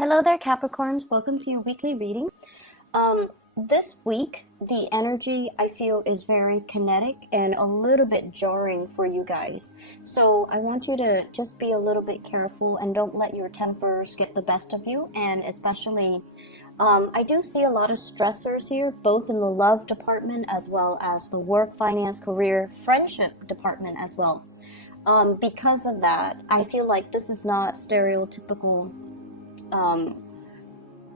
Hello there, Capricorns. Welcome to your weekly reading. This week, the energy I feel is very kinetic and a little bit jarring for you guys. So I want you to just be a little bit careful and don't let your tempers get the best of you. And especially, I do see a lot of stressors here, both in the love department as well as the work, finance, career, friendship department as well. Because of that, I feel like this is not stereotypical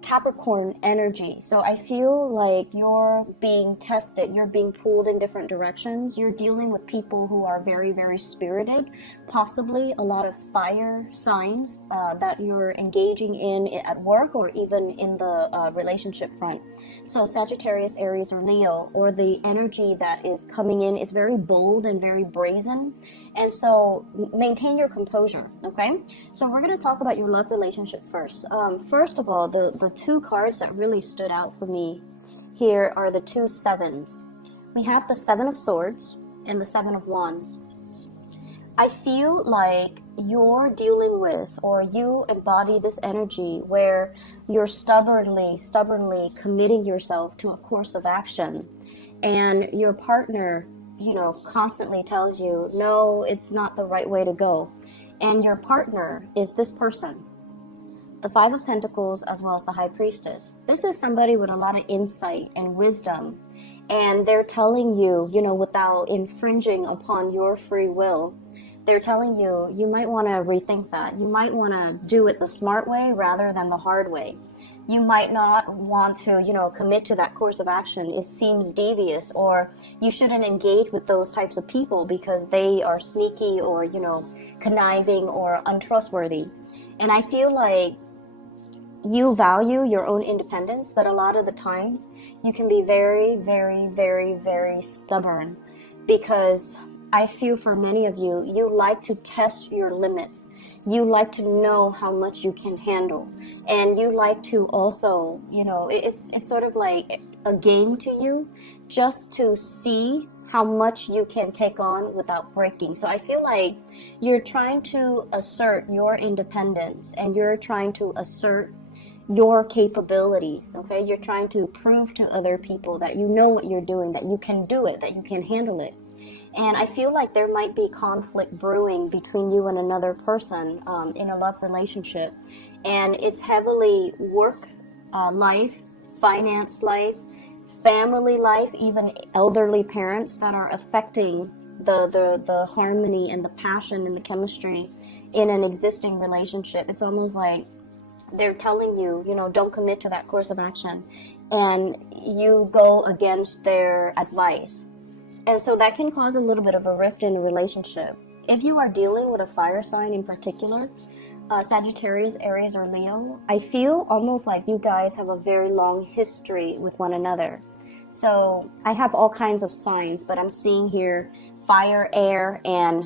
Capricorn energy. So I feel like you're being tested, you're being pulled in different directions. You're dealing with people who are very, very spirited, possibly a lot of fire signs that you're engaging in at work or even in the relationship front. So Sagittarius, Aries, or Leo, or the energy that is coming in is very bold and very brazen. And so maintain your composure, okay? So we're going to talk about your love relationship first. First of all, the two cards that really stood out for me here are the two sevens. We have the Seven of Swords and the Seven of Wands. I feel like you're dealing with, or you embody this energy where you're stubbornly committing yourself to a course of action, and your partner, constantly tells you, no, it's not the right way to go. And your partner is this person, the Five of Pentacles as well as the High Priestess. This is somebody with a lot of insight and wisdom, and they're telling you, without infringing upon your free will, they're telling you, you might want to rethink that. You might want to do it the smart way rather than the hard way. You might not want to, commit to that course of action. It seems devious, or you shouldn't engage with those types of people because they are sneaky or, conniving or untrustworthy. And I feel like you value your own independence, but a lot of the times you can be very, very, very, very stubborn, because I feel for many of you, you like to test your limits. You like to know how much you can handle. And you like to also, it's sort of like a game to you, just to see how much you can take on without breaking. So I feel like you're trying to assert your independence, and you're trying to assert your capabilities, okay? You're trying to prove to other people that you know what you're doing, that you can do it, that you can handle it. And I feel like there might be conflict brewing between you and another person in a love relationship. And it's heavily work life, finance life, family life, even elderly parents that are affecting the harmony and the passion and the chemistry in an existing relationship. It's almost like they're telling you, don't commit to that course of action. And you go against their advice. And so that can cause a little bit of a rift in a relationship. If you are dealing with a fire sign in particular, Sagittarius, Aries, or Leo, I feel almost like you guys have a very long history with one another. So I have all kinds of signs, but I'm seeing here fire, air, and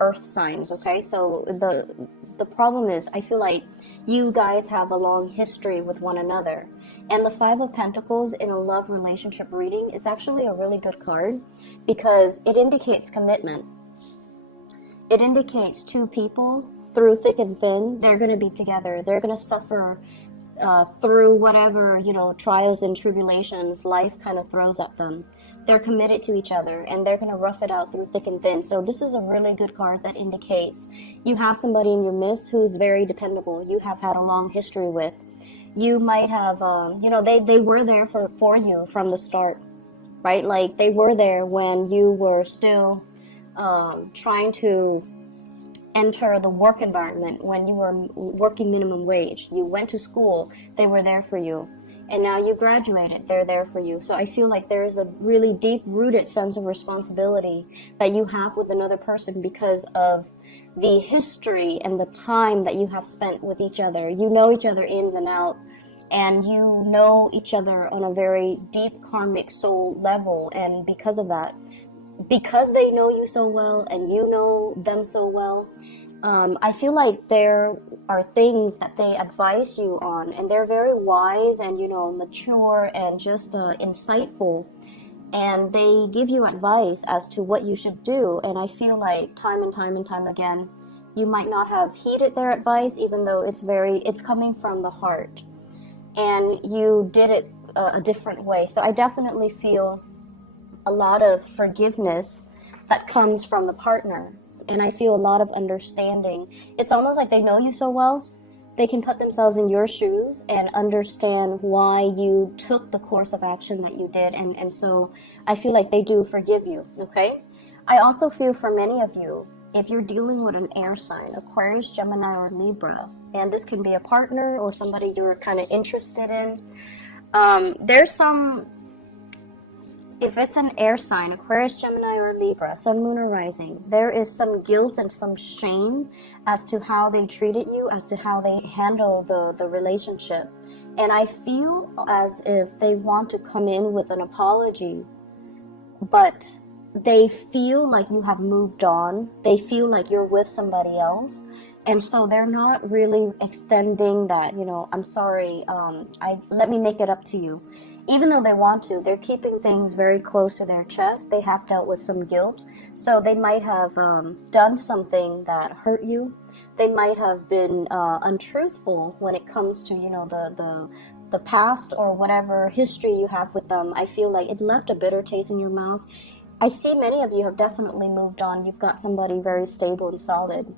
earth signs, okay? So the problem is, I feel like you guys have a long history with one another. And the Five of Pentacles in a love relationship reading, it's actually a really good card because it indicates commitment. It indicates two people through thick and thin. They're going to be together. They're going to suffer through whatever, trials and tribulations life kind of throws at them. They're committed to each other, and they're going to rough it out through thick and thin. So this is a really good card that indicates you have somebody in your midst who's very dependable. You have had a long history with. You might have, they were there for you from the start, right? Like they were there when you were still trying to enter the work environment, when you were working minimum wage. You went to school, they were there for you. And now you graduated, they're there for you. So I feel like there is a really deep-rooted sense of responsibility that you have with another person because of the history and the time that you have spent with each other. You know each other ins and out, and you know each other on a very deep karmic soul level. And because of that, because they know you so well and you know them so well, I feel like there are things that they advise you on, and they're very wise and, mature and just insightful. And they give you advice as to what you should do. And I feel like time and time and time again, You might not have heeded their advice, even though it's coming from the heart, and you did it a different way. So I definitely feel a lot of forgiveness that comes from the partner, and I feel a lot of understanding. It's almost like they know you so well, they can put themselves in your shoes and understand why you took the course of action that you did, and so I feel like they do forgive you, okay? I also feel for many of you, if you're dealing with an air sign, Aquarius, Gemini, or Libra, and this can be a partner or somebody you're kind of interested in, there's some, if it's an air sign, Aquarius, Gemini, or Libra, Sun, Moon, or Rising, there is some guilt and some shame as to how they treated you, as to how they handle the relationship. And I feel as if they want to come in with an apology, but they feel like you have moved on. They feel like you're with somebody else. And so they're not really extending that, I'm sorry, let me make it up to you. Even though they want to, they're keeping things very close to their chest. They have dealt with some guilt. So they might have done something that hurt you. They might have been untruthful when it comes to, the past or whatever history you have with them. I feel like it left a bitter taste in your mouth. I see many of you have definitely moved on. You've got somebody very stable and solid.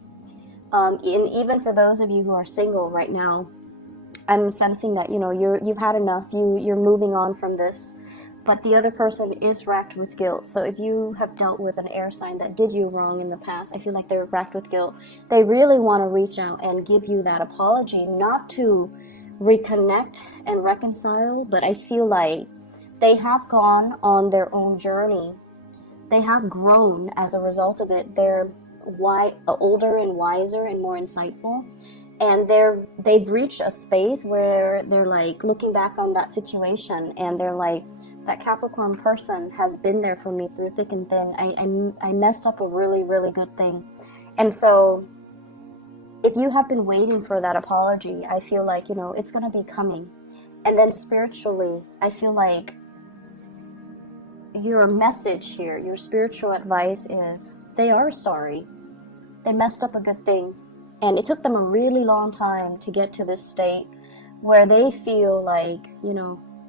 And even for those of you who are single right now, I'm sensing that, you've had enough. You're moving on from this. But the other person is racked with guilt. So if you have dealt with an air sign that did you wrong in the past, I feel like they're racked with guilt. They really want to reach out and give you that apology, not to reconnect and reconcile, but I feel like they have gone on their own journey. They have grown as a result of it. They're older and wiser and more insightful, and they've reached a space where they're like looking back on that situation, and they're like, that Capricorn person has been there for me through thick and thin. I messed up a really, really good thing. And so if you have been waiting for that apology, I feel like, it's going to be coming. And then spiritually, I feel like your message here, your spiritual advice is they are sorry. They messed up a good thing. And it took them a really long time to get to this state where they feel like,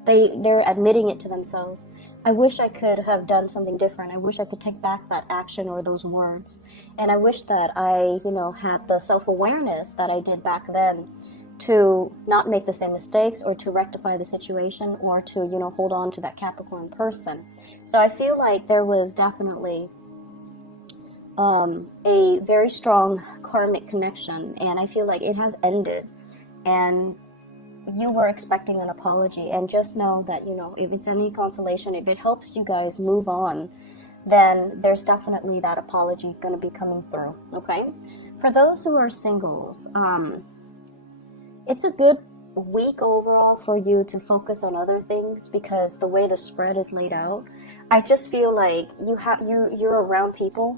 they're admitting it to themselves. I wish I could have done something different. I wish I could take back that action or those words. And I wish that I, had the self-awareness that I did back then to not make the same mistakes or to rectify the situation or to, hold on to that Capricorn person. So I feel like there was definitely a very strong karmic connection, and I feel like it has ended, and you were expecting an apology. And just know that, if it's any consolation, if it helps you guys move on, then there's definitely that apology going to be coming through, okay? For those who are singles, it's a good week overall for you to focus on other things, because the way the spread is laid out, I just feel like you're around people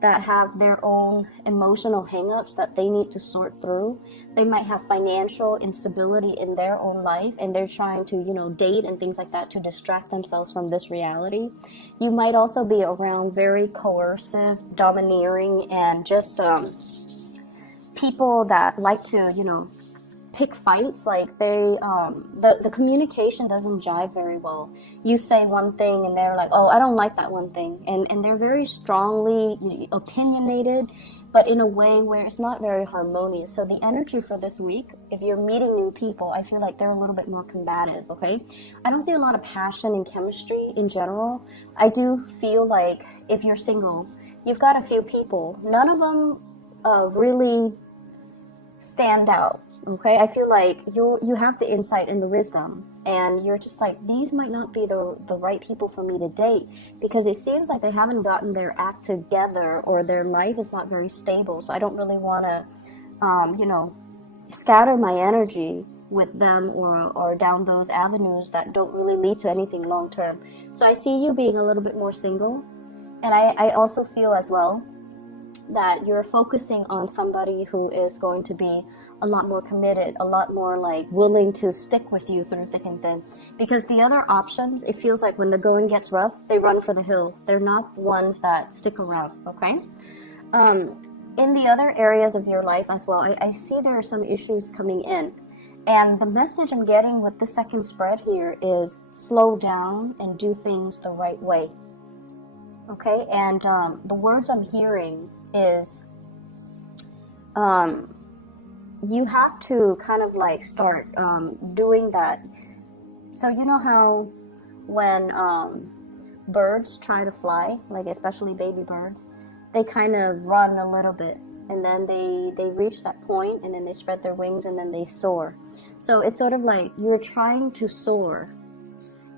that have their own emotional hangups that they need to sort through. They might have financial instability in their own life, and they're trying to, date and things like that to distract themselves from this reality. You might also be around very coercive, domineering, and just people that like to, pick fights. Like the communication doesn't jive very well. You say one thing and they're like, oh, I don't like that one thing, and they're very strongly opinionated, but in a way where it's not very harmonious. So the energy for this week, if you're meeting new people, I feel like they're a little bit more combative, okay? I don't see a lot of passion and chemistry in general. I do feel like if you're single, you've got a few people, none of them really stand out. Okay, I feel like you have the insight and the wisdom, and you're just like, these might not be the right people for me to date, because it seems like they haven't gotten their act together, or their life is not very stable. So I don't really want to, scatter my energy with them or down those avenues that don't really lead to anything long term. So I see you being a little bit more single, and I also feel as well that you're focusing on somebody who is going to be a lot more committed, a lot more like willing to stick with you through thick and thin. Because the other options, it feels like when the going gets rough, they run for the hills. They're not ones that stick around, okay? in the other areas of your life as well, I see there are some issues coming in. And the message I'm getting with the second spread here is slow down and do things the right way. Okay, and the words I'm hearing is you have to kind of like start doing that. So you know how when birds try to fly, like especially baby birds, they kind of run a little bit, and then they reach that point, and then they spread their wings, and then they soar. So it's sort of like you're trying to soar.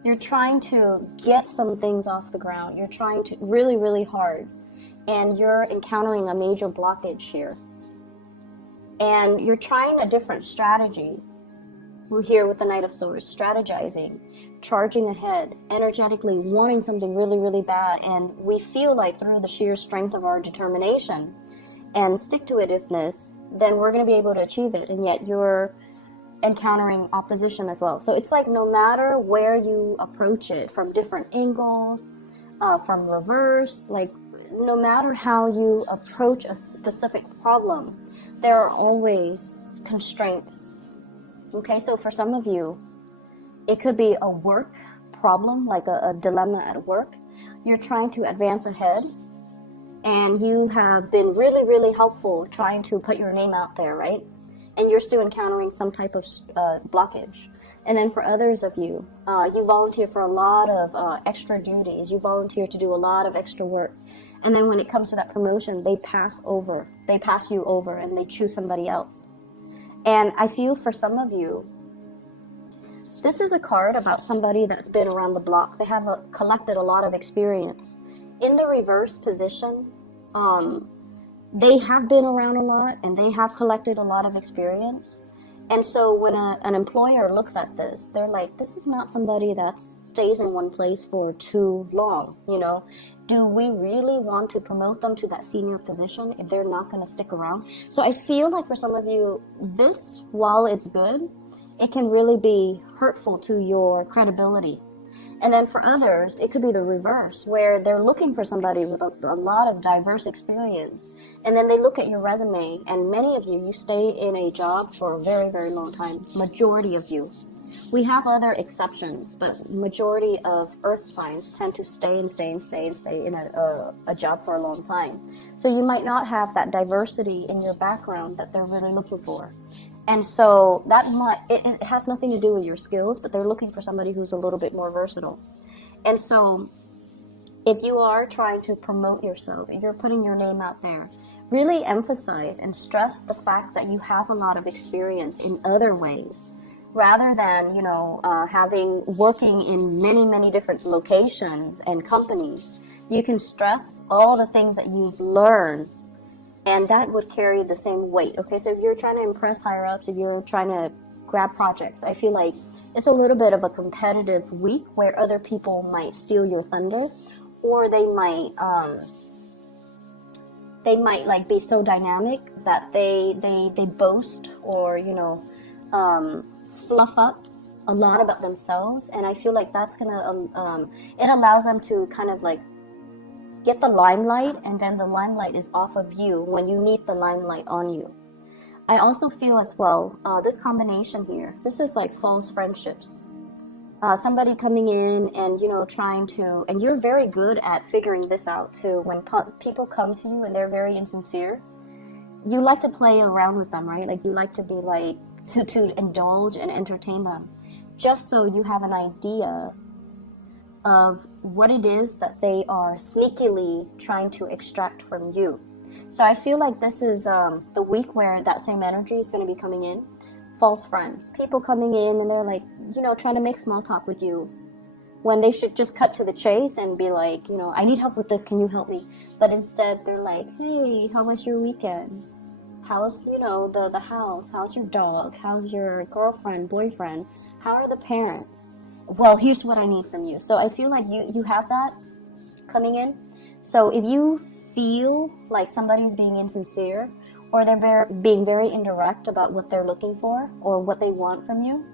You're trying to get some things off the ground. You're trying to really, really hard, and you're encountering a major blockage here. And you're trying a different strategy. We're here with the Knight of Swords, strategizing, charging ahead, energetically wanting something really, really bad. And we feel like through the sheer strength of our determination and stick-to-itiveness, then we're going to be able to achieve it. And yet you're encountering opposition as well. So it's like no matter where you approach it, from different angles, from reverse, like no matter how you approach a specific problem, there are always constraints. Okay, so for some of you, it could be a work problem, like a dilemma at work. You're trying to advance ahead, and you have been really, really helpful trying to put your name out there, right? And you're still encountering some type of blockage. And then for others of you, you volunteer for a lot of extra duties. You volunteer to do a lot of extra work. And then when it comes to that promotion, they pass you over, and they choose somebody else. And I feel for some of you, this is a card about somebody that's been around the block. They have collected a lot of experience. In the reverse position, they have been around a lot, and they have collected a lot of experience. And so when an employer looks at this, they're like, this is not somebody that stays in one place for too long, you know? Do we really want to promote them to that senior position if they're not going to stick around? So I feel like for some of you, this, while it's good, it can really be hurtful to your credibility. And then for others, it could be the reverse, where they're looking for somebody with a lot of diverse experience. And then they look at your resume, and many of you stay in a job for a very, very long time. Majority of you. We have other exceptions, but majority of earth signs tend to stay in a job for a long time. So you might not have that diversity in your background that they're really looking for. And so it has nothing to do with your skills, but they're looking for somebody who's a little bit more versatile. And so if you are trying to promote yourself, if you're putting your name out there, really emphasize and stress the fact that you have a lot of experience in other ways, rather than, working in many, many different locations and companies. You can stress all the things that you've learned, and that would carry the same weight. Okay, so if you're trying to impress higher ups, if you're trying to grab projects, I feel like it's a little bit of a competitive week where other people might steal your thunder, or they might like be so dynamic that they boast or fluff up a lot about themselves. And I feel like that's gonna it allows them to kind of like get the limelight, and then the limelight is off of you when you need the limelight on you. I also feel as well, this combination here, this is like false friendships. Somebody coming in and, trying to, and you're very good at figuring this out too. When people come to you and they're very insincere, you like to play around with them, right? Like you like to be like, to indulge and entertain them, just so you have an idea of what it is that they are sneakily trying to extract from you. So I feel like this is the week where that same energy is going to be coming in. False friends, people coming in and they're like, trying to make small talk with you, when they should just cut to the chase and be like, I need help with this, can you help me? But instead they're like, hey, how was your weekend? How's, the house? How's your dog? How's your girlfriend, boyfriend? How are the parents? Well, here's what I need from you. So I feel like you have that coming in. So if you feel like somebody's being insincere, or they're being very indirect about what they're looking for or what they want from you,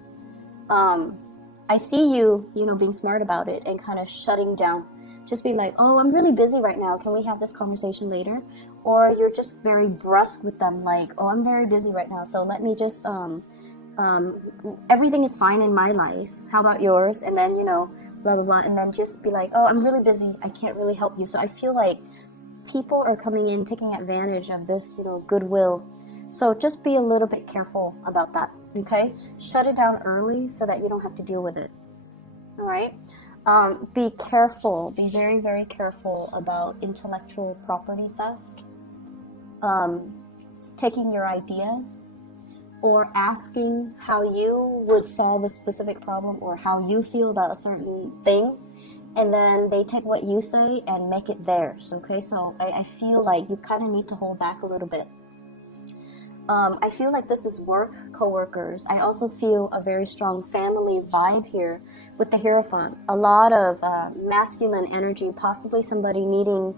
I see you, being smart about it and kind of shutting down. Just be like, oh, I'm really busy right now. Can we have this conversation later? Or you're just very brusque with them, like, oh, I'm very busy right now, so let me just, everything is fine in my life. How about yours? And then, you know, blah, blah, blah. And then just be like, oh, I'm really busy. I can't really help you. So I feel like people are coming in, taking advantage of this, you know, goodwill. So just be a little bit careful about that, okay? Shut it down early so that you don't have to deal with it, all right? Be careful, be very, very careful about intellectual property theft, taking your ideas, or asking how you would solve a specific problem or how you feel about a certain thing, and then they take what you say and make it theirs, okay? So I feel like you kind of need to hold back a little bit. I feel like this is work, co-workers. I also feel a very strong family vibe here with the Hierophant. A lot of masculine energy, possibly somebody needing,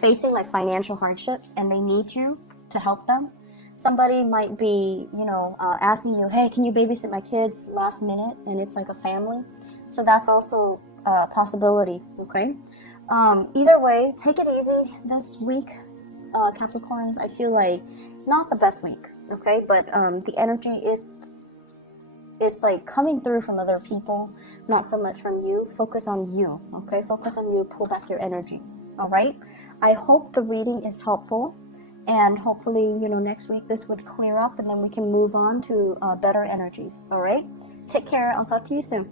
facing like financial hardships, and they need you to help them. Somebody might be, you know, asking you, hey, can you babysit my kids last minute? And it's like a family. So that's also a possibility, okay? Either way, take it easy this week, Capricorns. I feel like not the best week, okay? But the energy is like coming through from other people, not so much from you. Focus on you, okay? Focus on you, pull back your energy, all right? I hope the reading is helpful. And hopefully, you know, next week this would clear up and then we can move on to better energies. All right? Take care. I'll talk to you soon.